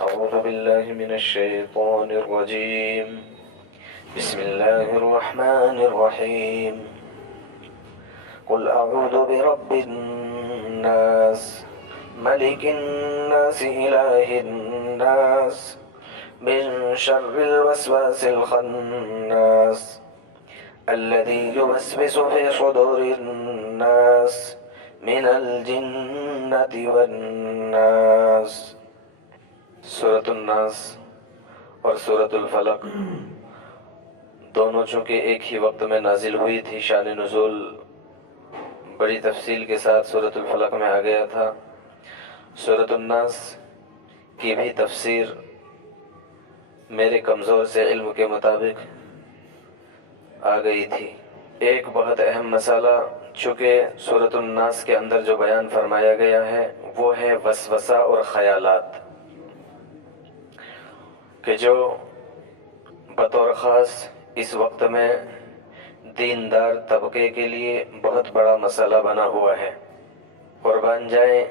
أعوذ بالله من الشيطان الرجيم. بسم الله الرحمن الرحيم. قل أعوذ برب الناس ملك الناس إله الناس من شر الوسواس الخناس الذي يوسوس في صدور الناس من الجنة والناس. سورۃ الناس اور سورۃ الفلق دونوں چونکہ ایک ہی وقت میں نازل ہوئی تھی، شان نزول بڑی تفصیل کے ساتھ سورۃ الفلق میں آ گیا تھا۔ سورۃ الناس کی بھی تفسیر میرے کمزور سے علم کے مطابق آ گئی تھی۔ ایک بہت اہم مسئلہ چونکہ سورۃ الناس کے اندر جو بیان فرمایا گیا ہے وہ ہے وسوسہ اور خیالات، کہ جو بطور خاص اس وقت میں دیندار طبقے کے لیے بہت بڑا مسئلہ بنا ہوا ہے۔ قربان جائیں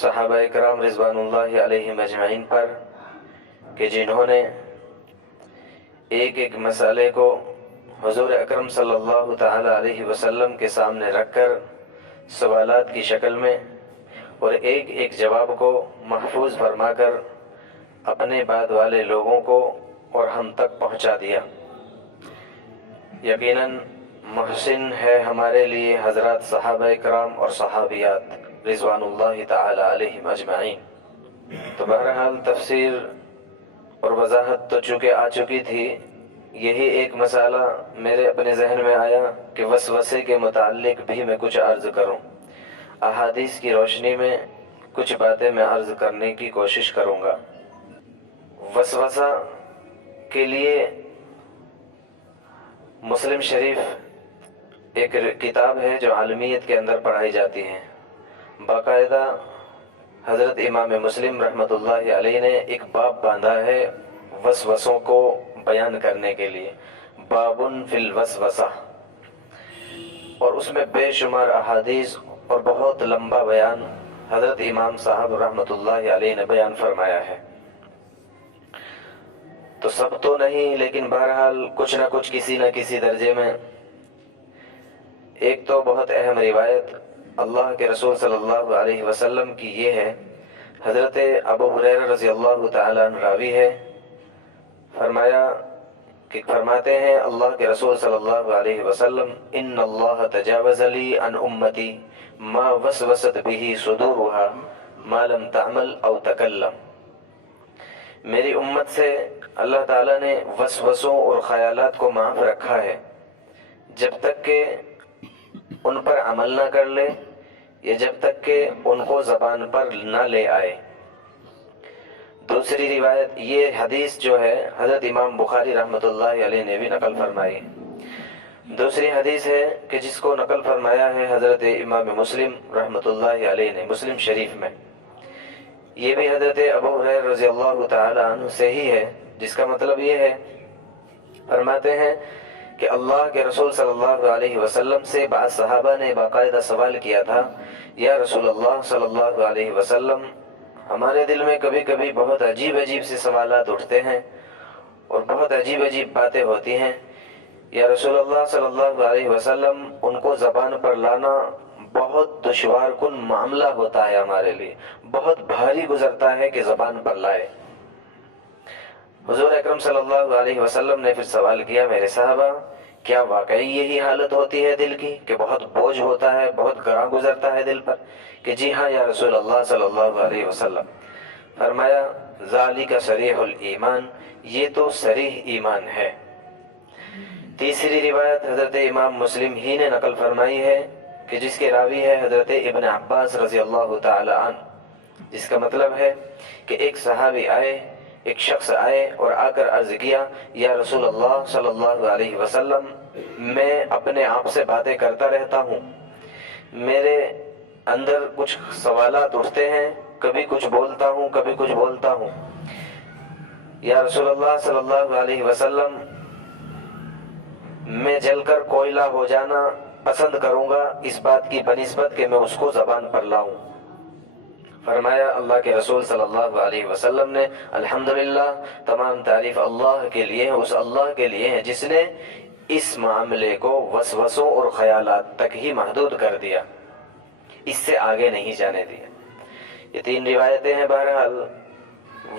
صحابہ کرام رضوان اللہ علیہم اجمعین پر کہ جنہوں نے ایک ایک مسئلے کو حضور اکرم صلی اللہ تعالی علیہ وسلم کے سامنے رکھ کر سوالات کی شکل میں اور ایک ایک جواب کو محفوظ فرما کر اپنے بعد والے لوگوں کو اور ہم تک پہنچا دیا۔ یقیناً محسن ہے ہمارے لیے حضرات صحابہ کرام اور صحابیات رضوان اللہ تعالی علیہم اجمعین۔ تو بہرحال تفسیر اور وضاحت تو چونکہ آ چکی تھی، یہی ایک مسئلہ میرے اپنے ذہن میں آیا کہ وسوسے کے متعلق بھی میں کچھ عرض کروں۔ احادیث کی روشنی میں کچھ باتیں میں عرض کرنے کی کوشش کروں گا۔ وسوسہ کے لیے مسلم شریف ایک کتاب ہے جو عالمیت کے اندر پڑھائی جاتی ہے۔ باقاعدہ حضرت امام مسلم رحمۃ اللہ علیہ نے ایک باب باندھا ہے وسوسوں کو بیان کرنے کے لیے، بابٌ فی الوسوسہ، اور اس میں بے شمار احادیث اور بہت لمبا بیان حضرت امام صاحب رحمۃ اللہ علیہ نے بیان فرمایا ہے۔ تو سب تو نہیں، لیکن بہرحال کچھ نہ کچھ کسی نہ کسی درجے میں۔ ایک تو بہت اہم روایت اللہ کے رسول صلی اللہ علیہ وسلم کی یہ ہے، حضرت ابو ہریرہ رضی اللہ تعالیٰ عنہ راوی ہے، فرماتے ہیں اللہ کے رسول صلی اللہ علیہ وسلم ان اللہ تجاوز لی عن امتی ما وسوست به صدورها ما لم تعمل او تکلم۔ میری امت سے اللہ تعالیٰ نے وسوسوں اور خیالات کو معاف رکھا ہے جب تک کہ ان پر عمل نہ کر لے یا جب تک کہ ان کو زبان پر نہ لے آئے۔ دوسری روایت یہ حدیث جو ہے حضرت امام بخاری رحمۃ اللہ علیہ نے بھی نقل فرمائی۔ دوسری حدیث ہے کہ جس کو نقل فرمایا ہے حضرت امام مسلم رحمۃ اللہ علیہ نے مسلم شریف میں، یہ بھی حضرت ابو ہریرہ رضی اللہ تعالی عنہ سے ہی ہے، جس کا مطلب یہ ہے، فرماتے ہیں کہ اللہ کے رسول صلی اللہ علیہ وسلم سے بعض صحابہ نے باقاعدہ سوال کیا تھا، یا رسول اللہ صلی اللہ علیہ وسلم ہمارے دل میں کبھی کبھی بہت عجیب عجیب سے سوالات اٹھتے ہیں اور بہت عجیب عجیب باتیں ہوتی ہیں، یا رسول اللہ صلی اللہ علیہ وسلم ان کو زبان پر لانا بہت دشوار کن معاملہ ہوتا ہے، ہمارے لیے بہت بھاری گزرتا ہے کہ زبان پر لائے۔ حضور اکرم صلی اللہ علیہ وسلم نے پھر سوال کیا، میرے صحابہ کیا واقعی یہی حالت ہوتی ہے دل کی کہ بہت بوجھ ہوتا ہے، بہت گراں گزرتا ہے دل پر؟ کہ جی ہاں یا رسول اللہ صلی اللہ علیہ وسلم۔ فرمایا ذالک صریح الایمان، یہ تو صریح ایمان ہے۔ تیسری روایت حضرت امام مسلم ہی نے نقل فرمائی ہے کہ جس کے راوی ہے حضرت ابن عباس رضی اللہ تعالی عنہ، جس کا مطلب ہے کہ ایک صحابی آئے، ایک شخص آئے اور آ کر عرض کیا، یا رسول اللہ صلی اللہ علیہ وسلم میں اپنے آپ سے باتیں کرتا رہتا ہوں، میرے اندر کچھ سوالات اٹھتے ہیں، کبھی کچھ بولتا ہوں کبھی کچھ بولتا ہوں، یا رسول اللہ صلی اللہ علیہ وسلم میں جل کر کوئلہ ہو جانا پسند کروں گا اس بات کی بنسبت کہ میں اس کو زبان پر لاؤں۔ فرمایا اللہ کے رسول صلی اللہ علیہ وسلم نے الحمدللہ تمام تعریف اللہ کے لیے ہے، اس اللہ کے لیے ہے جس نے اس معاملے کو وسوسوں اور خیالات تک ہی محدود کر دیا، اس سے آگے نہیں جانے دیا۔ یہ 3 روایتیں ہیں۔ بہرحال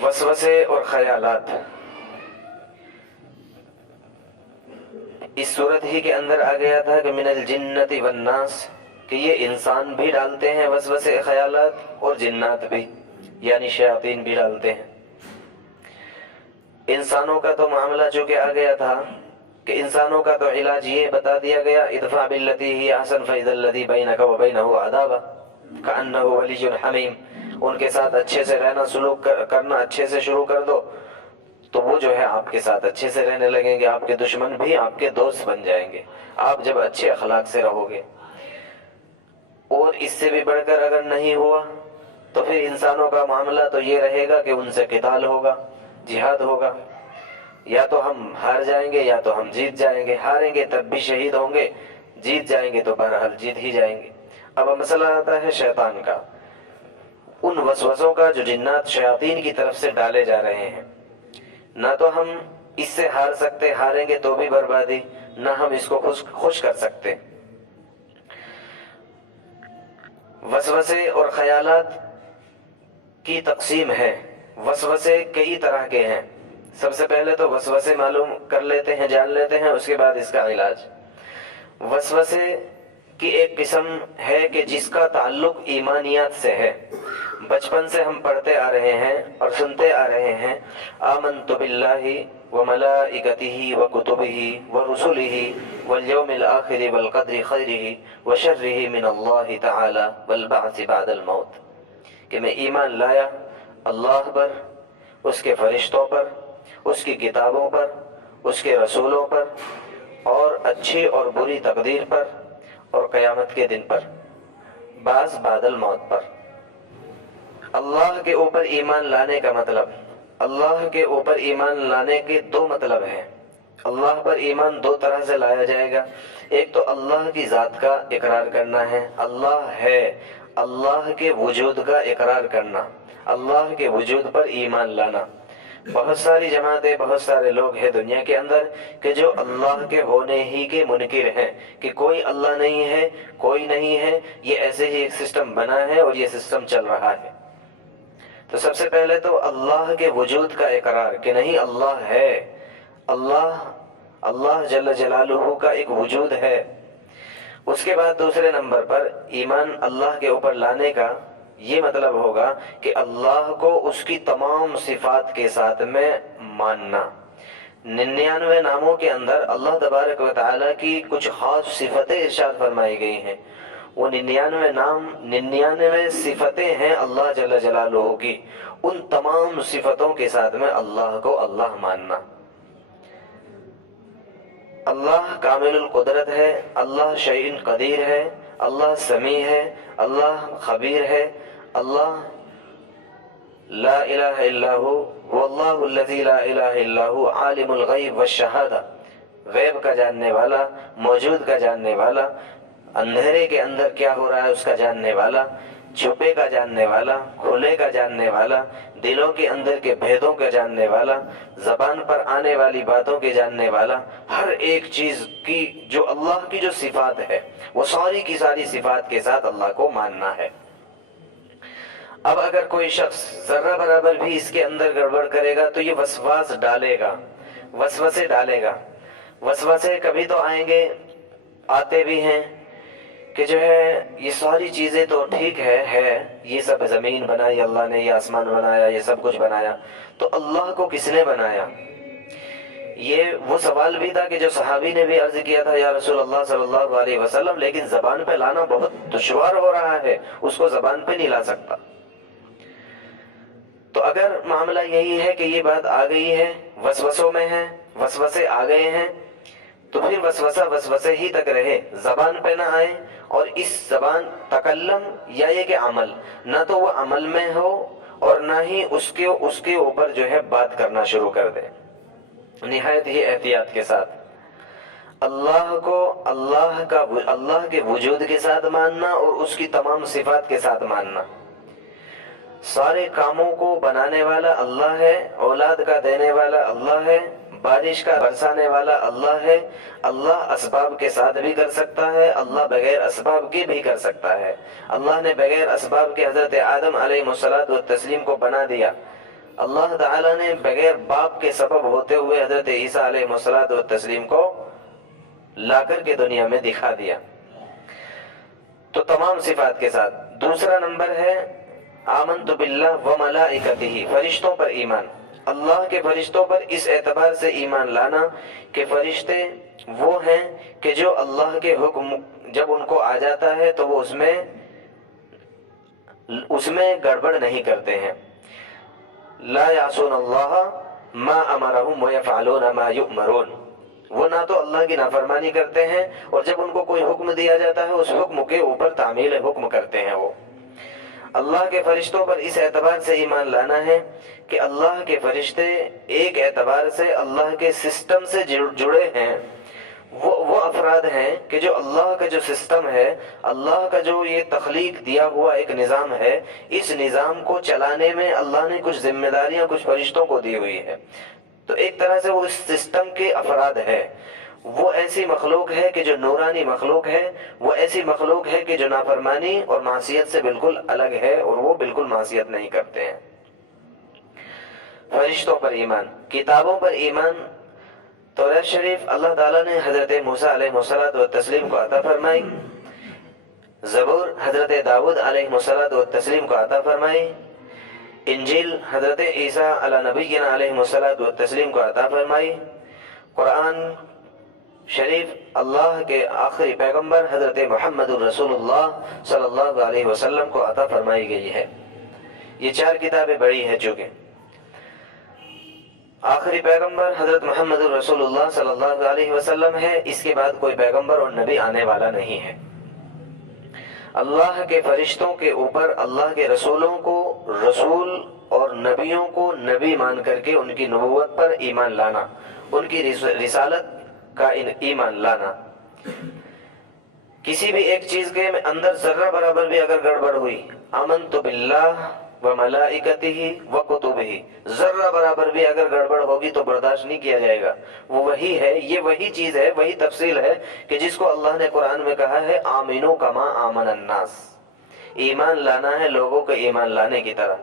وسوسے اور خیالات اس صورت ہی کے اندر آ گیا تھا کہ من الجنت والناس، کہ یہ انسان بھی ڈالتے ہیں وسوسے خیالات اور جنات بھی، یعنی شیاطین بھی ڈالتے ہیں۔ انسانوں کا تو معاملہ چونکہ آ گیا تھا کہ انسانوں کا تو علاج یہ بتا دیا گیا ادفع باللتی ہی احسن فاذا الذی بینک وبینہ عداوہ کأنہ ولی حمیم، ان کے ساتھ اچھے سے رہنا، سلوک کرنا اچھے سے شروع کر دو تو وہ جو ہے آپ کے ساتھ اچھے سے رہنے لگیں گے، آپ کے دشمن بھی آپ کے دوست بن جائیں گے آپ جب اچھے اخلاق سے رہو گے۔ اور اس سے بھی بڑھ کر اگر نہیں ہوا تو پھر انسانوں کا معاملہ تو یہ رہے گا کہ ان سے قتال ہوگا، جہاد ہوگا، یا تو ہم ہار جائیں گے یا تو ہم جیت جائیں گے، ہاریں گے تب بھی شہید ہوں گے، جیت جائیں گے تو بہرحال جیت ہی جائیں گے۔ اب مسئلہ آتا ہے شیطان کا، ان وسوسوں کا جو جنات شیاطین کی طرف سے ڈالے جا رہے ہیں، نہ تو ہم اس سے ہار سکتے، ہاریں گے تو بھی بربادی، نہ ہم اس کو خوش کر سکتے۔ وسوسے اور خیالات کی تقسیم ہے۔ وسوسے کئی طرح کے ہیں۔ سب سے پہلے تو وسوسے معلوم کر لیتے ہیں، جان لیتے ہیں، اس کے بعد اس کا علاج۔ وسوسے کی ایک قسم ہے کہ جس کا تعلق ایمانیات سے ہے، بچپن سے ہم پڑھتے آ رہے ہیں اور سنتے آ رہے ہیں آمنت باللہ وملائکتہ وکتبہ ورسلہ والیوم الآخر والقدر خیرہ وشرہ من اللہ تعالی والبعث بعد الموت، کہ میں ایمان لایا اللہ پر، اس کے فرشتوں پر، اس کی کتابوں پر، اس کے رسولوں پر، اور اچھی اور بری تقدیر پر، اور قیامت کے دن پر، بعض بعد الموت پر۔ اللہ کے اوپر ایمان لانے کا مطلب، اللہ کے اوپر ایمان لانے کے 2 مطلب ہیں۔ اللہ پر ایمان 2 طرح سے لایا جائے گا۔ ایک تو اللہ کی ذات کا اقرار کرنا ہے، اللہ ہے، اللہ کے وجود کا اقرار کرنا، اللہ کے وجود پر ایمان لانا۔ بہت ساری جماعتیں، بہت سارے لوگ ہیں دنیا کے اندر کہ جو اللہ کے ہونے ہی کے منکر ہیں، کہ کوئی اللہ نہیں ہے، کوئی نہیں ہے، یہ ایسے ہی ایک سسٹم بنا ہے اور یہ سسٹم چل رہا ہے۔ تو سب سے پہلے تو اللہ کے وجود کا اقرار کہ نہیں، اللہ ہے، اللہ جل جلالہ کا ایک وجود ہے۔ اس کے بعد دوسرے نمبر پر ایمان اللہ کے اوپر لانے کا یہ مطلب ہوگا کہ اللہ کو اس کی تمام صفات کے ساتھ میں ماننا۔ 99 ناموں کے اندر اللہ تبارک و تعالیٰ کی کچھ خاص صفتیں ارشاد فرمائی گئی ہیں، وہ 99 نام، 99 صفتیں ہیں اللہ جل جلالہ کی، ان تمام صفتوں کے ساتھ میں اللہ کو اللہ ماننا۔ اللہ کامل القدرت ہے، اللہ شیء قدیر ہے، اللہ سمیع ہے، اللہ خبیر ہے، اللہ لا الہ الا هو واللہ الذی لا الہ الا هو عالم الغیب والشہادہ، غیب کا جاننے والا، موجود کا جاننے والا، اندھیرے کے اندر کیا ہو رہا ہے اس کا جاننے والا، چھپے کا جاننے والا، کھلے کا جاننے والا، دلوں کے اندر کے بھیدوں کا جاننے والا، زبان پر آنے والی باتوں کے جاننے والا، ہر ایک چیز کی جو اللہ کی جو صفات ہے وہ ساری کی ساری صفات کے ساتھ اللہ کو ماننا ہے۔ اب اگر کوئی شخص ذرہ برابر بھی اس کے اندر گڑبڑ کرے گا تو یہ وسواس ڈالے گا، وسوسے ڈالے گا۔ وسوسے کبھی تو آئیں گے، آتے بھی ہیں کہ جو ہے یہ ساری چیزیں تو ٹھیک ہے، یہ سب زمین بنائی اللہ نے، یہ آسمان بنایا، یہ سب کچھ بنایا، تو اللہ کو کس نے بنایا؟ یہ وہ سوال بھی تھا کہ جو صحابی نے بھی عرض کیا تھا یا رسول اللہ صلی اللہ علیہ وسلم، لیکن زبان پہ لانا بہت دشوار ہو رہا ہے، اس کو زبان پہ نہیں لا سکتا۔ تو اگر معاملہ یہی ہے کہ یہ بات آ گئی ہے، وسوسوں میں ہے، وسوسے آ گئے ہیں، تو پھر وسوسہ وسوسے ہی تک رہے، زبان پہ نہ آئے، اور اس زبان تکلم یا یہ کہ عمل، نہ تو وہ عمل میں ہو اور نہ ہی اس کے اوپر جو ہے بات کرنا شروع کر دے۔ نہایت ہی احتیاط کے ساتھ اللہ کو اللہ کے وجود کے ساتھ ماننا اور اس کی تمام صفات کے ساتھ ماننا۔ سارے کاموں کو بنانے والا اللہ ہے، اولاد کا دینے والا اللہ ہے، بارش کا برسانے والا اللہ ہے۔ اللہ اسباب کے ساتھ بھی کر سکتا ہے، اللہ بغیر اسباب کے بھی کر سکتا ہے۔ اللہ نے بغیر اسباب کے حضرت آدم علیہ الصلوۃ والتسلیم کو بنا دیا۔ اللہ تعالیٰ نے بغیر باپ کے سبب ہوتے ہوئے حضرت عیسیٰ علیہ الصلوۃ والتسلیم کو لا کر کے دنیا میں دکھا دیا، تو تمام صفات کے ساتھ۔ دوسرا نمبر ہے آمنت باللہ و ملائکتہ، فرشتوں پر ایمان۔ اللہ کے فرشتوں پر اس اعتبار سے ایمان لانا کہ فرشتے وہ ہیں کہ جو اللہ کے حکم جب ان کو آ جاتا ہے تو وہ اس میں گڑبڑ نہیں کرتے ہیں۔ لا یعصون اللہ ما امرہم ویفعلون ما یؤمرون، وہ نہ تو اللہ کی نافرمانی کرتے ہیں اور جب ان کو کوئی حکم دیا جاتا ہے اس حکم کے اوپر تعمیل حکم کرتے ہیں۔ وہ اللہ کے فرشتوں پر اس اعتبار سے ایمان لانا ہے کہ اللہ کے فرشتے ایک اعتبار سے اللہ کے سسٹم سے جڑے ہیں، وہ افراد ہیں کہ جو اللہ کا جو سسٹم ہے، اللہ کا جو یہ تخلیق دیا ہوا ایک نظام ہے، اس نظام کو چلانے میں اللہ نے کچھ ذمہ داریاں کچھ فرشتوں کو دی ہوئی ہے۔ تو ایک طرح سے وہ اس سسٹم کے افراد ہے۔ وہ ایسی مخلوق ہے کہ جو نورانی مخلوق ہے، وہ ایسی مخلوق ہے کہ جو نافرمانی اور معصیت سے بالکل الگ ہے اور وہ بالکل معصیت نہیں کرتے ہیں۔ فرشتوں پر ایمان، کتابوں پر ایمان۔ توریت شریف اللہ تعالیٰ نے حضرت موسیٰ علیہ الصلوۃ والتسلیم کو عطا فرمائی، زبور حضرت داؤد علیہ الصلوۃ والتسلیم کو عطا فرمائی، انجیل حضرت عیسیٰ علی نبینا علیہ الصلوۃ والتسلیم کو عطا فرمائی، قرآن شریف اللہ کے آخری پیغمبر حضرت محمد الرسول اللہ صلی اللہ علیہ وسلم کو عطا فرمائی گئی ہے۔ یہ چار کتابیں بڑی ہیں، چونکہ آخری پیغمبر حضرت محمد الرسول اللہ صلی اللہ علیہ وسلم ہے، اس کے بعد کوئی پیغمبر اور نبی آنے والا نہیں ہے۔ اللہ کے فرشتوں کے اوپر اللہ کے رسولوں کو رسول اور نبیوں کو نبی مان کر کے ان کی نبوت پر ایمان لانا، ان کی رسالت کا ایمان لانا۔ کسی بھی ایک چیز کے اندر ذرہ برابر بھی اگر گڑبڑ ہوئی، آمنت باللہ و ملائکتہ و کتبہ، ذرہ برابر بھی اگر گڑبڑ ہوگی تو برداشت نہیں کیا جائے گا۔ وہ وہی ہے، یہ وہی چیز ہے، وہی تفصیل ہے کہ جس کو اللہ نے قرآن میں کہا ہے آمنو کما آمن الناس، ایمان لانا ہے لوگوں کے ایمان لانے کی طرح۔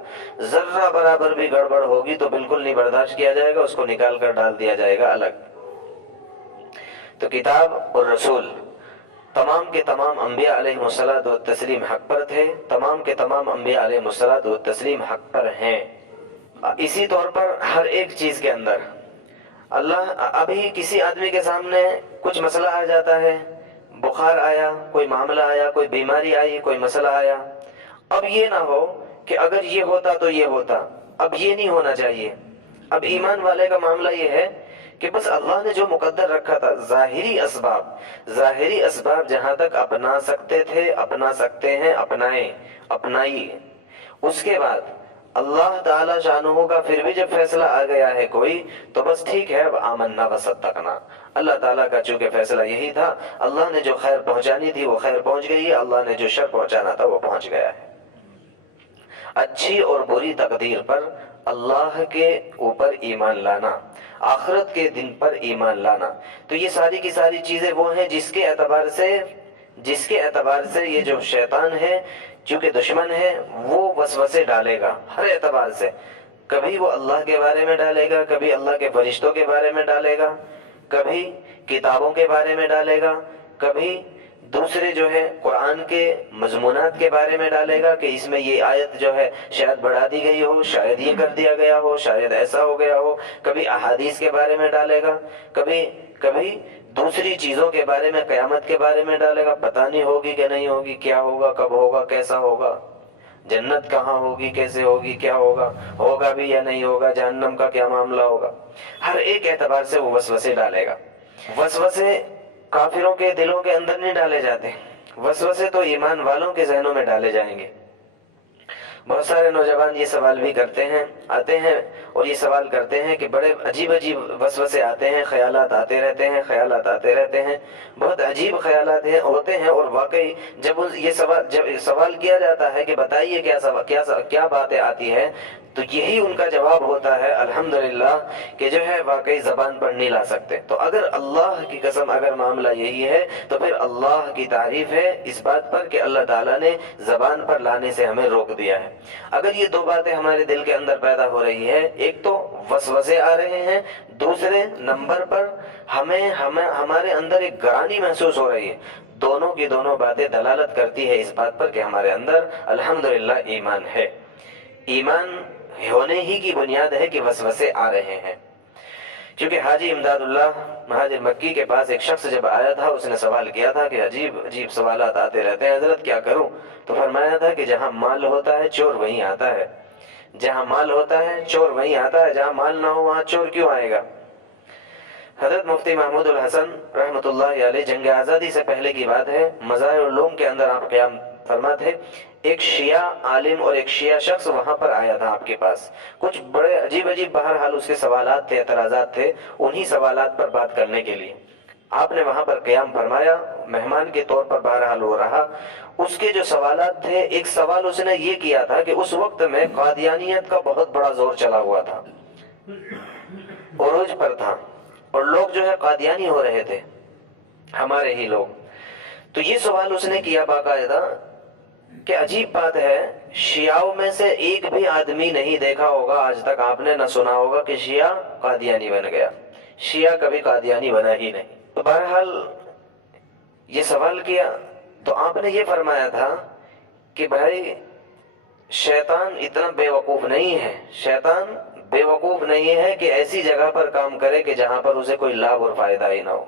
ذرہ برابر بھی گڑبڑ ہوگی تو بالکل نہیں برداشت کیا جائے گا، اس کو نکال کر ڈال دیا جائے گا الگ۔ تو کتاب اور رسول، تمام کے تمام انبیاء علیہ الصلوۃ والتسلیم حق پر تھے، تمام کے تمام انبیاء علیہ الصلوۃ والتسلیم حق پر ہیں۔ اسی طور پر ہر ایک چیز کے اندر اللہ، ابھی کسی آدمی کے سامنے کچھ مسئلہ آ جاتا ہے، بخار آیا، کوئی معاملہ آیا، کوئی بیماری آئی، کوئی مسئلہ آیا، اب یہ نہ ہو کہ اگر یہ ہوتا تو یہ ہوتا، اب یہ نہیں ہونا چاہیے۔ اب ایمان والے کا معاملہ یہ ہے کہ بس اللہ نے جو مقدر رکھا تھا، ظاہری اسباب جہاں تک اپنا سکتے تھے، اپنا سکتے ہیں، اپنائیے۔ اس کے بعد اللہ تعالی شانہ کا پھر بھی جب فیصلہ آ گیا ہے کوئی، تو بس ٹھیک ہے، اب آمنا وصدقنا۔ اللہ تعالیٰ کا چونکہ فیصلہ یہی تھا، اللہ نے جو خیر پہنچانی تھی وہ خیر پہنچ گئی ہے، اللہ نے جو شر پہنچانا تھا وہ پہنچ گیا ہے۔ اچھی اور بری تقدیر پر اللہ کے اوپر ایمان لانا، آخرت کے دن پر ایمان لانا، تو یہ ساری کی ساری چیزیں وہ ہیں جس کے اعتبار سے یہ جو شیطان ہے، چونکہ دشمن ہے، وہ وسوسے ڈالے گا ہر اعتبار سے۔ کبھی وہ اللہ کے بارے میں ڈالے گا، کبھی اللہ کے فرشتوں کے بارے میں ڈالے گا، کبھی کتابوں کے بارے میں ڈالے گا، کبھی دوسرے جو ہے قرآن کے مضمونات کے بارے میں ڈالے گا کہ اس میں یہ آیت جو ہے شاید بڑھا دی گئی ہو، شاید یہ کر دیا گیا ہو، شاید ایسا ہو گیا ہو۔ کبھی احادیث کے بارے میں ڈالے گا، کبھی دوسری چیزوں کے بارے میں، قیامت کے بارے میں ڈالے گا، پتہ نہیں ہوگی کہ نہیں ہوگی، کیا ہوگا، کب ہوگا، کیسا ہوگا، جنت کہاں ہوگی، کیسے ہوگی، کیا ہوگا بھی یا نہیں ہوگا، جہنم کا کیا معاملہ ہوگا۔ ہر ایک اعتبار سے وہ وسوسے ڈالے گا۔ وسوسے کافروں کے دلوں کے اندر نہیں ڈالے جاتے، وسوسے تو ایمان والوں کے ذہنوں میں ڈالے جائیں گے۔ بہت سارے نوجوان یہ سوال بھی کرتے ہیں، آتے ہیں اور یہ سوال کرتے ہیں کہ بڑے عجیب عجیب وسوسے آتے ہیں، خیالات آتے رہتے ہیں، خیالات آتے رہتے ہیں، بہت عجیب خیالات ہوتے ہیں، اور واقعی جب جب سوال کیا جاتا ہے کہ بتائیے کیا باتیں آتی ہیں، تو یہی ان کا جواب ہوتا ہے الحمدللہ کہ جو ہے واقعی زبان پر نہیں لا سکتے۔ تو اگر اللہ کی قسم اگر معاملہ یہی ہے تو پھر اللہ کی تعریف ہے اس بات پر کہ اللہ تعالیٰ نے زبان پر لانے سے ہمیں روک دیا ہے۔ اگر یہ دو باتیں ہمارے دل کے اندر پیدا ہو رہی ہے، ایک تو وسوسے آ رہے ہیں، دوسرے نمبر پر ہمارے اندر ایک گرانی محسوس ہو رہی ہے، دونوں کی دونوں باتیں دلالت کرتی ہے اس بات پر کہ ہمارے اندر الحمدللہ ایمان ہے۔ ایمان ہونے ہی کی بنیاد ہے کہ وسوسے آ رہے ہیں۔ کیونکہ حاجی امداد اللہ مہاجر مکی کے پاس ایک شخص جب آیا تھا، اس نے سوال کیا تھا کہ عجیب عجیب سوالات آتے رہتے ہیں حضرت، کیا کروں؟ تو فرمایا تھا کہ جہاں مال ہوتا ہے چور وہیں آتا ہے، جہاں مال ہوتا ہے چور وہیں آتا ہے، جہاں مال نہ ہو وہاں چور کیوں آئے گا؟ حضرت مفتی محمود الحسن رحمۃ اللہ علیہ جنگ آزادی سے پہلے کی بات ہے، مزار العلوم کے اندر آپ قیام فرما تھے، ایک شیعہ عالم اور ایک شیعہ شخص وہاں پر آیا تھا آپ کے پاس، کچھ بڑے عجیب عجیب بہرحال اس کے سوالات تھے، اعتراضات تھے، انہی سوالات پر بات کرنے کے لیے آپ نے وہاں پر قیام فرمایا، مہمان کے طور پر بہرحال وہ رہا۔ اس کے جو سوالات تھے، ایک سوال اس نے یہ کیا تھا کہ اس وقت میں قادیانیت کا بہت بڑا زور چلا ہوا تھا، عروج پر تھا، اور لوگ جو ہے قادیانی ہو رہے تھے، ہمارے ہی لوگ۔ تو یہ سوال اس نے کیا باقاعدہ کہ عجیب بات ہے، شیعوں میں سے ایک بھی آدمی نہیں دیکھا ہوگا آج تک، آپ نے نہ سنا ہوگا کہ شیعہ قادیانی بن گیا، شیعہ کبھی قادیانی بنا ہی نہیں۔ تو بہرحال یہ سوال کیا تو آپ نے یہ فرمایا تھا کہ بھائی شیطان اتنا بے وقوف نہیں ہے، شیطان بے وقوف نہیں ہے کہ ایسی جگہ پر کام کرے کہ جہاں پر اسے کوئی لابھ اور فائدہ ہی نہ ہو۔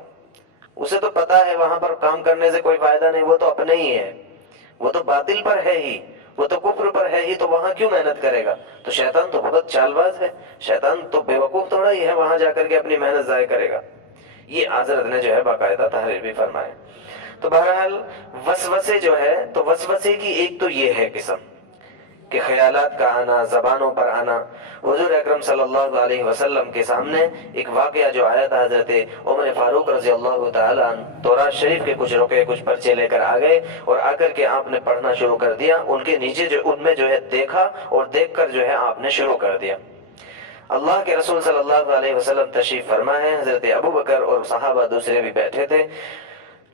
اسے تو پتا ہے وہاں پر کام کرنے سے کوئی فائدہ نہیں، وہ تو اپنے ہی ہے، وہ تو باطل پر ہے ہی، وہ تو کفر پر ہے ہی، تو وہاں کیوں محنت کرے گا؟ تو شیطان تو بہت چال باز ہے، شیطان تو بے وقوف تھوڑا ہی ہے وہاں جا کر کے اپنی محنت ضائع کرے گا۔ یہ حضرت نے جو ہے باقاعدہ تحریر بھی فرمائے۔ تو بہرحال وسوسے جو ہے، تو وسوسے کی ایک تو یہ ہے قسم کہ خیالات کا آنا، زبانوں پر آنا۔ حضور اکرم صلی اللہ علیہ وسلم کے سامنے ایک واقعہ جو آیا تھا، حضرت عمر فاروق رضی اللہ تعالیٰ عنہ تورات شریف کے کچھ رکے کچھ پرچے لے کر آ گئے، اور آ کر کے آپ نے پڑھنا شروع کر دیا، ان کے نیچے جو ان میں جو ہے دیکھا اور دیکھ کر جو ہے آپ نے شروع کر دیا۔ اللہ کے رسول صلی اللہ علیہ وسلم تشریف فرما ہے، حضرت ابو بکر اور صحابہ دوسرے بھی بیٹھے تھے،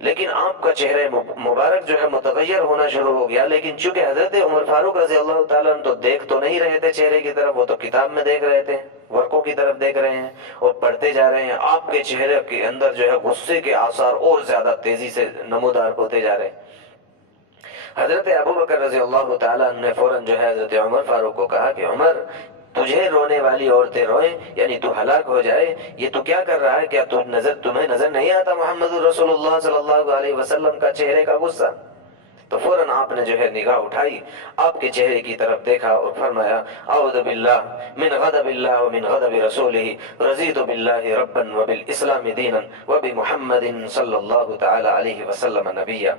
لیکن آپ کا چہرہ مبارک جو ہے متغیر ہونا شروع ہو گیا، لیکن چونکہ حضرت عمر فاروق رضی اللہ تعالیٰ عنہ تو دیکھ تو نہیں رہے تھے چہرے کی طرف، وہ تو کتاب میں دیکھ رہے تھے، ورقوں کی طرف دیکھ رہے ہیں اور پڑھتے جا رہے ہیں، آپ کے چہرے کے اندر جو ہے غصے کے آثار اور زیادہ تیزی سے نمودار ہوتے جا رہے ہیں۔ حضرت ابو بکر رضی اللہ تعالیٰ عنہ نے فوراً جو ہے حضرت عمر فاروق کو کہا کہ عمر، تجھے رونے والی عورتیں روئیں، یعنی تو ہلاک ہو جائے، یہ تو کیا کر رہا ہے؟ کیا تمہیں نظر نہیں آتا محمد رسول اللہ صلی اللہ علیہ وسلم کا چہرے کا غصہ؟ تو فوراً آپ نے جو ہے نگاہ اٹھائی، آپ کے چہرے کی طرف دیکھا اور فرمایا اعوذ باللہ من غضب اللہ ومن غضب رسولہ، رضیت باللہ ربا وبالاسلام دینا وبمحمد صلی اللہ تعالی علیہ وسلم نبیا،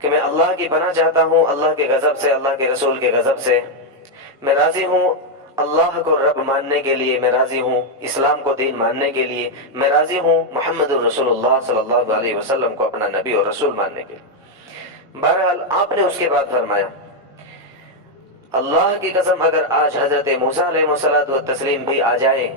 کہ میں اللہ کی پناہ چاہتا ہوں اللہ کے غضب سے، اللہ کے رسول کے غضب سے، میں راضی ہوں اللہ کو رب ماننے کے لیے، میں راضی ہوں اسلام کو دین ماننے کے لیے، میں راضی ہوں محمد الرسول اللہ صلی اللہ علیہ وسلم کو اپنا نبی اور رسول ماننے کے لیے۔ بہرحال آپ نے اس کے بعد فرمایا اللہ کی قسم اگر آج حضرت موسیٰ علیہ الصلوۃ والتسلیم بھی آ جائے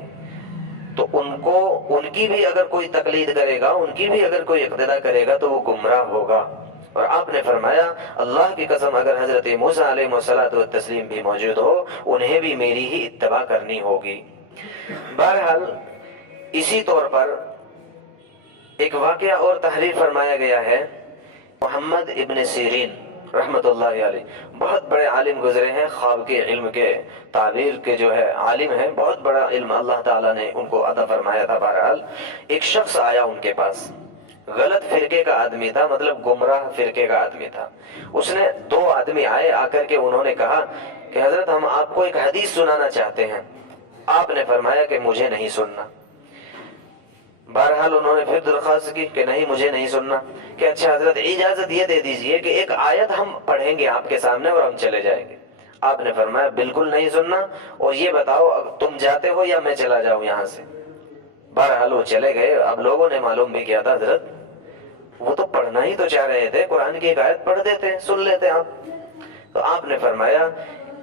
تو ان کی بھی اگر کوئی تقلید کرے گا، ان کی بھی اگر کوئی اقتداء کرے گا تو وہ گمراہ ہوگا۔ اور آپ نے فرمایا اللہ کی قسم اگر حضرت موسیٰ علیہ الصلوۃ والتسلیم بھی موجود ہو، انہیں بھی میری ہی اتباع کرنی ہوگی۔ بہرحال اسی طور پر ایک واقعہ اور تحریر فرمایا گیا ہے، محمد ابن سیرین رحمت اللہ علیہ بہت بڑے عالم گزرے ہیں، خواب کے علم کے تعبیر کے جو ہے عالم ہیں، بہت بڑا علم اللہ تعالیٰ نے ان کو عطا فرمایا تھا۔ بہرحال ایک شخص آیا ان کے پاس، غلط فرقے کا آدمی تھا، مطلب گمراہ فرقے کا آدمی تھا۔ اس نے دو آدمی آئے، آ کر کے انہوں نے کہا کہ حضرت ہم آپ کو ایک حدیث سنانا چاہتے ہیں۔ آپ نے فرمایا کہ مجھے نہیں سننا۔ بہرحال انہوں نے پھر درخواست کی کہ نہیں مجھے نہیں سننا، کہ اچھا حضرت اجازت یہ دے دیجئے کہ ایک آیت ہم پڑھیں گے آپ کے سامنے اور ہم چلے جائیں گے۔ آپ نے فرمایا بالکل نہیں سننا، اور یہ بتاؤ اب تم جاتے ہو یا میں چلا جاؤں یہاں سے؟ بہرحال وہ چلے گئے۔ اب لوگوں نے معلوم بھی کیا تھا حضرت وہ تو پڑھنا ہی تو چاہ رہے تھے، قرآن کی ایک آیت پڑھ دیتے، سن لیتے آپ۔ تو آپ نے فرمایا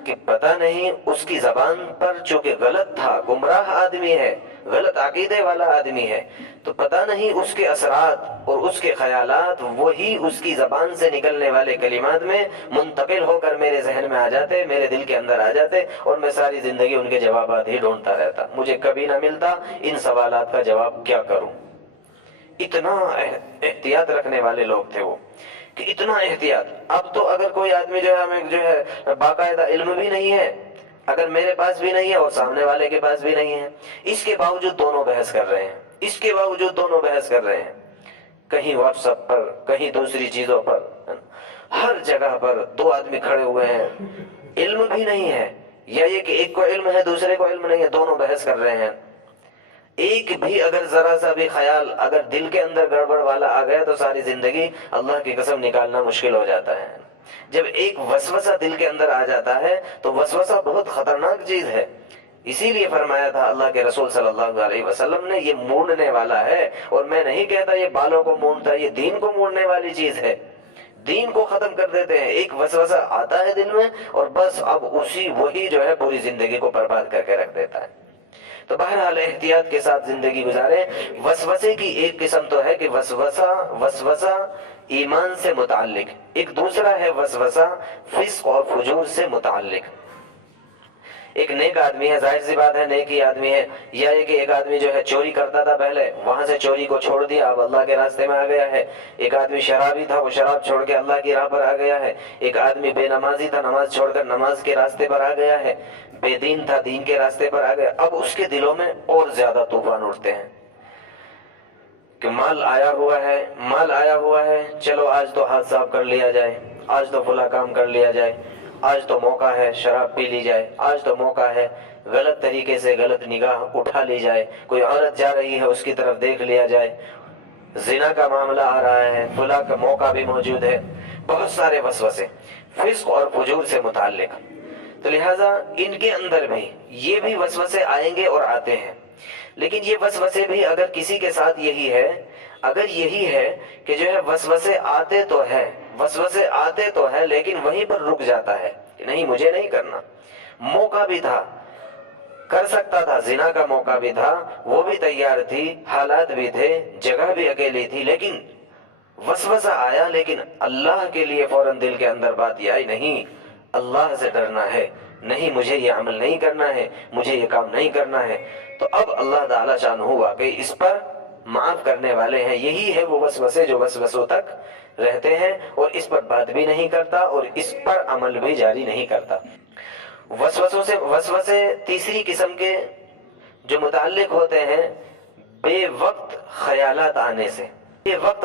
کہ پتہ نہیں اس کی زبان پر چونکہ غلط تھا، گمراہ آدمی ہے، غلط عقیدے والا آدمی ہے، تو پتہ نہیں اس کے اثرات اور اس کے خیالات وہی اس کی زبان سے نکلنے والے کلمات میں منتقل ہو کر میرے ذہن میں آ جاتے، میرے دل کے اندر آ جاتے، اور میں ساری زندگی ان کے جوابات ہی ڈھونڈتا رہتا، مجھے کبھی نہ ملتا ان سوالات کا جواب کیا کروں۔ اتنا احتیاط رکھنے والے لوگ تھے وہ، کہ اتنا احتیاط۔ اب تو اگر کوئی آدمی جو ہے ہمیں جو ہے باقاعدہ علم بھی نہیں ہے، اگر میرے پاس بھی نہیں ہے اور سامنے والے کے پاس بھی نہیں ہے، اس کے باوجود دونوں بحث کر رہے ہیں، اس کے باوجود دونوں بحث کر رہے ہیں، کہیں واٹس ایپ پر، کہیں دوسری چیزوں پر، ہر جگہ پر دو آدمی کھڑے ہوئے ہیں، علم بھی نہیں ہے، یا یہ کہ ایک کو علم ہے دوسرے کو علم نہیں ہے، دونوں بحث کر رہے ہیں۔ ایک بھی اگر ذرا سا بھی خیال اگر دل کے اندر گڑبڑ والا آ گیا تو ساری زندگی اللہ کی قسم نکالنا مشکل ہو جاتا ہے۔ جب ایک وسوسہ دل کے اندر آ جاتا ہے تو وسوسہ بہت خطرناک چیز ہے، اسی لیے فرمایا تھا اللہ کے رسول صلی اللہ علیہ وسلم نے یہ مونڈنے والا ہے، اور میں نہیں کہتا یہ بالوں کو مونڈتا، یہ دین کو مونڈنے والی چیز ہے، دین کو ختم کر دیتے ہیں۔ ایک وسوسہ آتا ہے دل میں اور بس اب وہی جو ہے پوری زندگی کو برباد کر کے رکھ دیتا ہے۔ تو بہرحال احتیاط کے ساتھ زندگی گزارے۔ وسوسے کی ایک قسم تو ہے کہ وسوسہ ایمان سے متعلق، ایک دوسرا ہے وسوسہ فسق اور فجور سے متعلق۔ ایک نیک آدمی ہے، ظاہر سی بات ہے نیک ہی آدمی ہے، یا یہ کہ ایک آدمی جو ہے چوری کرتا تھا پہلے، وہاں سے چوری کو چھوڑ دیا، اب اللہ کے راستے میں آ گیا ہے۔ ایک آدمی شرابی تھا، وہ شراب چھوڑ کے اللہ کی راہ پر آ گیا ہے۔ ایک آدمی بے نمازی تھا، نماز چھوڑ کر نماز کے راستے پر آ گیا ہے۔ بے دین تھا، دین کے راستے پر آ گیا۔ اب اس کے دلوں میں اور زیادہ طوفان اٹھتے ہیں کہ مال آیا ہوا ہے، چلو آج تو ہاتھ صاف کر لیا جائے، آج تو فلاں کام کر لیا جائے، آج تو موقع ہے شراب پی لی جائے، آج تو موقع ہے غلط طریقے سے غلط نگاہ اٹھا لی جائے، کوئی عورت جا رہی ہے اس کی طرف دیکھ لیا جائے، زنا کا معاملہ آ رہا ہے، فلاں کا موقع بھی موجود ہے۔ بہت سارے وسوسے فسق اور فجور سے متعلق، تو لہٰذا ان کے اندر بھی یہ بھی وسوسے آئیں گے اور آتے ہیں، لیکن یہ وسوسے بھی اگر کسی کے ساتھ یہی ہے کہ جو ہے وسوسے آتے تو ہے لیکن وہیں پر رک جاتا ہے کہ نہیں مجھے نہیں کرنا، موقع بھی تھا کر سکتا تھا، زنا کا موقع بھی تھا، وہ بھی تیار تھی، حالات بھی تھے، جگہ بھی اکیلی تھی، لیکن وسوسہ آیا، لیکن اللہ کے لیے فوراً دل کے اندر بات یہ آئی نہیں اللہ سے ڈرنا ہے، نہیں مجھے یہ عمل نہیں کرنا ہے، مجھے یہ کام نہیں کرنا ہے۔ تو اب اللہ تعالیٰ شانہ واقعی اس پر معاف کرنے والے ہیں۔ یہی ہے وہ وسوسے جو وسوسوں تک رہتے ہیں اور اس پر بات بھی نہیں کرتا اور اس پر عمل بھی جاری نہیں کرتا۔ وسوسے تیسری قسم کے جو متعلق ہوتے ہیں بے وقت خیالات آنے سے۔ بے وقت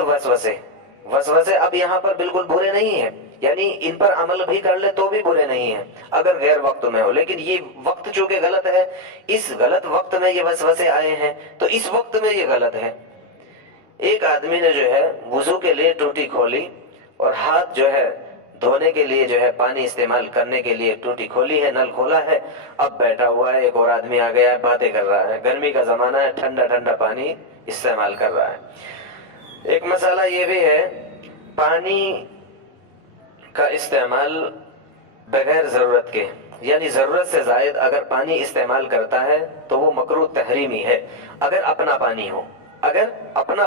وسوسے اب یہاں پر بالکل برے نہیں ہیں، یعنی ان پر عمل بھی کر لے تو بھی برے نہیں ہیں اگر غیر وقت میں ہو، لیکن یہ وقت چونکہ غلط ہے، اس غلط وقت میں یہ وسوسے آئے ہیں تو اس وقت میں یہ غلط ہے۔ ایک آدمی نے جو ہے وضو کے لیے ٹوٹی کھولی اور ہاتھ جو ہے دھونے کے لیے جو ہے پانی استعمال کرنے کے لیے ٹوٹی کھولی ہے، نل کھولا ہے، اب بیٹھا ہوا ہے، ایک اور آدمی آ گیا ہے، باتیں کر رہا ہے، گرمی کا زمانہ ہے، ٹھنڈا ٹھنڈا پانی استعمال کر رہا ہے۔ ایک مسئلہ یہ بھی ہے پانی کا استعمال بغیر ضرورت کے، یعنی ضرورت سے زائد اگر پانی استعمال کرتا ہے تو وہ مکروہ تحریمی ہے اگر اپنا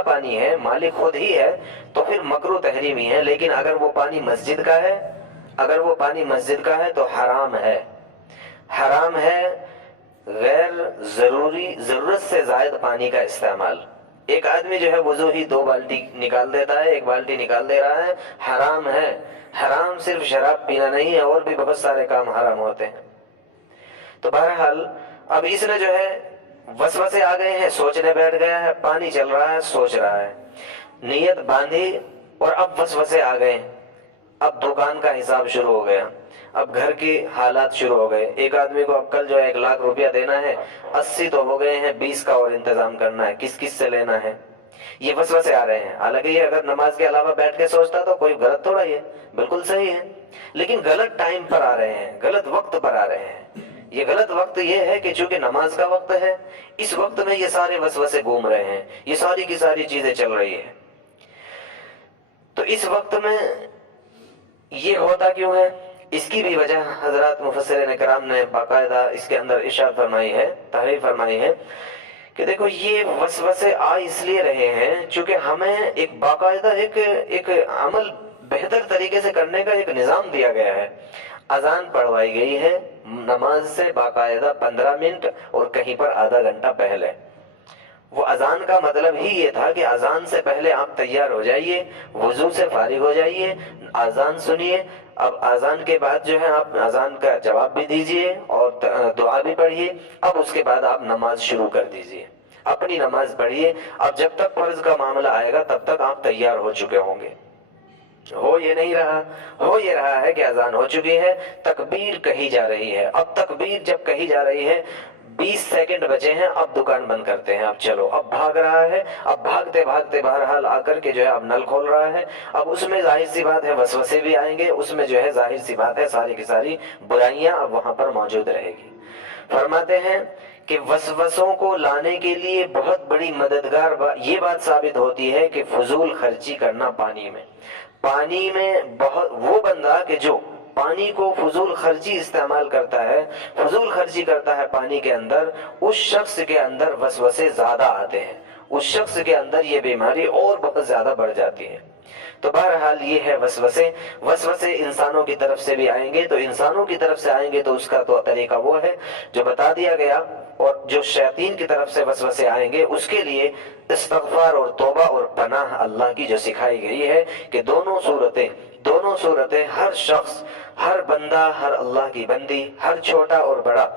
پانی ہے، مالک خود ہی ہے تو پھر مکروہ تحریمی ہے، لیکن اگر وہ پانی مسجد کا ہے تو حرام ہے غیر ضرورت سے زائد پانی کا استعمال۔ ایک آدمی جو ہے وضو ہی 2 بالٹی نکال دیتا ہے، 1 بالٹی نکال دے رہا ہے، حرام ہے۔ حرام صرف شراب پینا نہیں ہے، اور بھی بہت سارے کام حرام ہوتے ہیں۔ تو بہرحال اب اس نے جو ہے وسوسے آ گئے ہیں، سوچنے بیٹھ گیا ہے، پانی چل رہا ہے، سوچ رہا ہے، نیت باندھی اور اب وسوسے آ گئے، اب دکان کا حساب شروع ہو گیا، اب گھر کی حالات شروع ہو گئے۔ ایک آدمی کو اب کل جو ہے 1 لاکھ روپیہ دینا ہے، 80 تو ہو گئے ہیں، 20 کا اور انتظام کرنا ہے، کس سے لینا ہے، یہ وسوسے آ رہے ہیں. حالانکہ یہ اگر نماز کے علاوہ بیٹھ کے سوچتا تو کوئی غلط تھوڑا ہی ہے، بالکل صحیح ہے، لیکن غلط ٹائم پر آ رہے ہیں، غلط وقت پر آ رہے ہیں. یہ غلط وقت یہ ہے کہ چونکہ نماز کا وقت ہے، اس وقت میں یہ سارے وسوسے گھوم رہے ہیں، یہ ساری کی ساری چیزیں چل رہی ہیں. تو اس وقت میں یہ ہوتا کیوں ہے؟ اس کی بھی وجہ حضرات مفسرین کرام نے باقاعدہ اس کے اندر ارشاد فرمائی ہے، تحریر فرمائی ہے کہ دیکھو یہ وسوسے آ اس لیے رہے ہیں چونکہ ہمیں ایک باقاعدہ ایک عمل بہتر طریقے سے کرنے کا ایک نظام دیا گیا ہے. اذان پڑھوائی گئی ہے نماز سے باقاعدہ 15 منٹ اور کہیں پر آدھا گھنٹہ پہلے. وہ اذان کا مطلب ہی یہ تھا کہ اذان سے پہلے آپ تیار ہو جائیے، وضو سے فارغ ہو جائیے، اذان سنیے. اب اذان کے بعد جو ہے آپ اذان کا جواب بھی دیجئے اور دعا بھی پڑھیے. اب اس کے بعد آپ نماز شروع کر دیجئے، اپنی نماز پڑھیے. اب جب تک فرض کا معاملہ آئے گا تب تک آپ تیار ہو چکے ہوں گے. ہو یہ نہیں رہا، ہو یہ رہا ہے کہ اذان ہو چکی ہے، تکبیر کہی جا رہی ہے. اب تکبیر جب کہی جا رہی ہے 20 سیکنڈ بچے ہیں، اب دکان بند کرتے ہیں، اب چلو. اب بھاگ رہا ہے، اب بھاگتے بھاگتے بہرحال آ کر کے جو ہے اب نل کھول رہا ہے. اب اس میں ظاہر سی بات ہے وسوسے بھی آئیں گے، اس میں جو ہے ظاہر سی بات ہے ساری کی ساری برائیاں اب وہاں پر موجود رہے گی. فرماتے ہیں کہ وسوسوں کو لانے کے لیے بہت بڑی مددگار یہ بات ثابت ہوتی ہے کہ فضول خرچی کرنا پانی میں بہت وہ بندہ کہ جو پانی کو فضول خرچی استعمال کرتا ہے، فضول خرچی کرتا ہے پانی کے اندر، اس شخص کے اندر وسوسے زیادہ آتے ہیں، اس شخص کے اندر یہ بیماری اور بہت زیادہ بڑھ جاتی ہے. تو بہرحال یہ ہے وسوسے انسانوں کی طرف سے بھی آئیں گے. تو انسانوں کی طرف سے آئیں گے تو اس کا تو طریقہ وہ ہے جو بتا دیا گیا، اور جو شیاطین کی طرف سے وسوسے آئیں گے اس کے لیے استغفار اور توبہ اور پناہ اللہ کی جو سکھائی گئی ہے کہ دونوں صورتیں ہر شخص، ہر بندہ، ہر اللہ کی بندی، ہر چھوٹا اور بڑا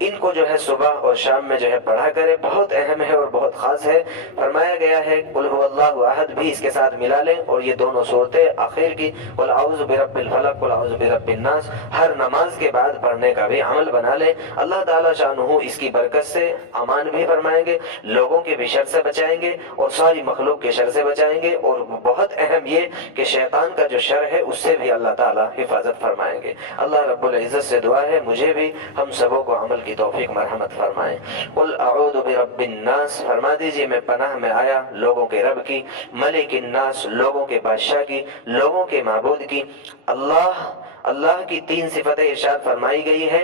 ان کو جو ہے صبح اور شام میں جو ہے پڑھا کرے. بہت اہم ہے اور بہت خاص ہے. فرمایا گیا ہے قل هو اللہ احد بھی اس کے ساتھ ملا لیں، اور یہ دونوں صورتیں آخر کی قل اعوذ برب الفلق قل اعوذ برب الناس ہر نماز کے بعد پڑھنے کا بھی عمل بنا لیں. اللہ تعالیٰ شانہ اس کی برکت سے امان بھی فرمائیں گے، لوگوں کے بھی شر سے بچائیں گے اور ساری مخلوق کے شر سے بچائیں گے. اور بہت اہم یہ کہ شیطان کا جو شر ہے اس سے بھی اللہ تعالیٰ حفاظت فرمائیں گے. اللہ رب العزت سے دعا ہے مجھے بھی ہم سبوں کو عمل کی توفیق مرحمت فرمائیں. قل اعوذ برب الناس فرما دیجئے میں پناہ میں آیا لوگوں کے رب کی، ملک الناس لوگوں کے بادشاہ کی، لوگوں کے معبود کی. اللہ کی 3 صفتیں ارشاد فرمائی گئی ہے.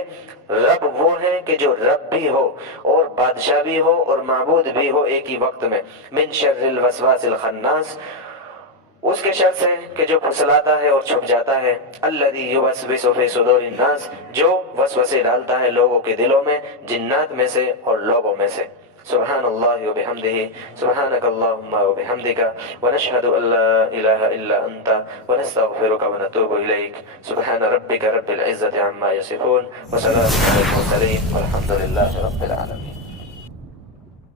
رب وہ ہے کہ جو رب بھی ہو اور بادشاہ بھی ہو اور معبود بھی ہو ایک ہی وقت میں. من شر الوسواس الخناس اس کے شر سے کہ جو پھسلاتا ہے اور چھپ جاتا ہے. الذی یوسوس فی صدور الناس جو وسوسے ڈالتا ہے لوگوں کے دلوں میں، جنات میں سے اور لوگوں میں سے. سبحان اللہ وبحمدہ سبحانک اللہم وبحمدک ونشہد ان لا الہ الا انت ونستغفرک ونتوب الیک. سبحان ربک رب العزت عما یصفون وسلام علی المرسلین والحمد للہ رب العالمین.